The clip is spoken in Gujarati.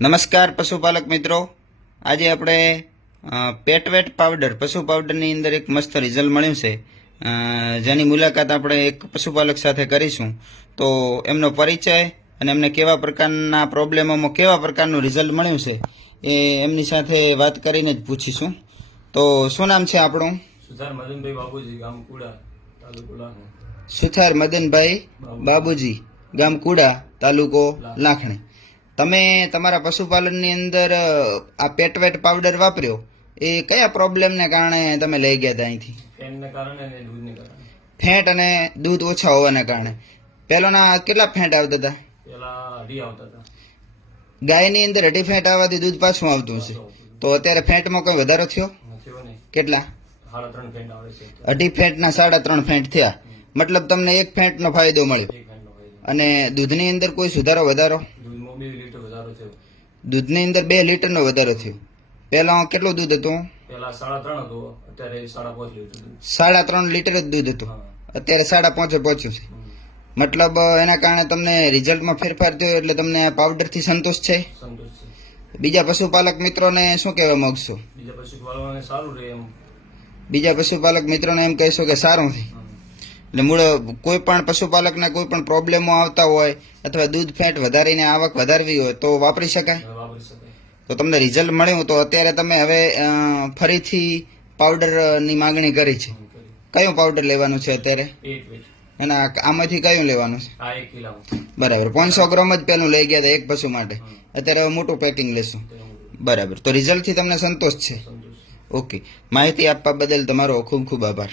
નમસ્કાર પશુપાલક મિત્રો, આજે આપણે પેટવેટ પાવડર પશુ પાવડરની અંદર એક મસ્ત રિઝલ્ટ મળ્યું છે, જેની મુલાકાત આપણે એક પશુપાલક સાથે કરીશું. તો એમનો પરિચય અને એમને કેવા પ્રકારના પ્રોબ્લેમોમાં કેવા પ્રકારનું રિઝલ્ટ મળ્યું છે એ એમની સાથે વાત કરીને જ પૂછીશું. તો શું નામ છે આપણું? સુથાર મદનભાઈ બાબુજી, ગામ કુડા, તાલુકો લાખણી. સુથાર મદનભાઈ બાબુજી, ગામ કુડા, તાલુકો લાખણી. તમે તમારા પશુપાલનની અંદર આ પેટવેટ પાવડર વાપર્યો એ કયા પ્રોબ્લેમને કારણે તમે લઈ ગયા હતા અહીંથી? ફેનને કારણે અને દૂધને કારણે. ફેટ અને દૂધ ઓછા હોવાના કારણે. પહેલાના કેટલા ફેટ આવતા હતા? પેલા અઢી આવતા હતા. ગાયની અંદર અઢી ફેટ આવવાથી દૂધ પાછું આવતું છે. તો અત્યારે ફેટમાં કોઈ વધારો થયો? થયો નહીં. કેટલા? 3.5 ફેન આવે છે. અઢી ફેટના 3.5 ફેટ થયા. મતલબ તમને એક ફેટનો ફાયદો મળ્યો. એક ફેનનો ફાયદો. અને દૂધની અંદર કોઈ સુધારો વધારો? દૂધમાં 2 લીટર વધારો થયો. દૂધની અંદર 2 લીટરનો વધારો થયો. પહેલા કેટલું દૂધ હતું? પેલા 3.5 હતું, અત્યારે 5.5 લીટર દૂધ. 3.5 લીટર જ દૂધ હતું. હા. અત્યારે 5.5 પહોંચ્યું છે. મતલબ એના કારણે તમને રિઝલ્ટમાં ફેરફાર થયો, એટલે તમને પાવડરથી સંતોષ છે? સંતોષ છે. બીજા પશુપાલક મિત્રોને શું કહેવા માંગશો? બીજા પશુપાલકોને સારું રહે એમ. બીજા પશુપાલક મિત્રોને એમ કહેશો કે સારું છે? એટલે મૂળ કોઈ પણ પશુપાલકને કોઈ પણ પ્રોબ્લેમો આવતા હોય અથવા દૂધ ફેટ વધારીને આવક વધારવી હોય તો વાપરી શકાય. હવે વાપરી શકાય. તો તમને રિઝલ્ટ મળ્યું, તો અત્યારે તમે હવે ફરીથી પાવડરની માગણી કરી છે. કયું પાવડર લેવાનું છે અત્યારે? એક વેચ. એના આમાંથી કયું લેવાનું છે? આ 1 કિલો. બરાબર. 500 ગ્રામ જ પેલું લઈ ગયા હતા એક પશુ માટે. અત્યારે હવે મોટું પેકિંગ લેશું. બરાબર. તો રિઝલ્ટથી તમને સંતોષ છે? સંતોષ. ઓકે. માહિતી આપવા બદલ તમારો ખૂબ ખૂબ આભાર.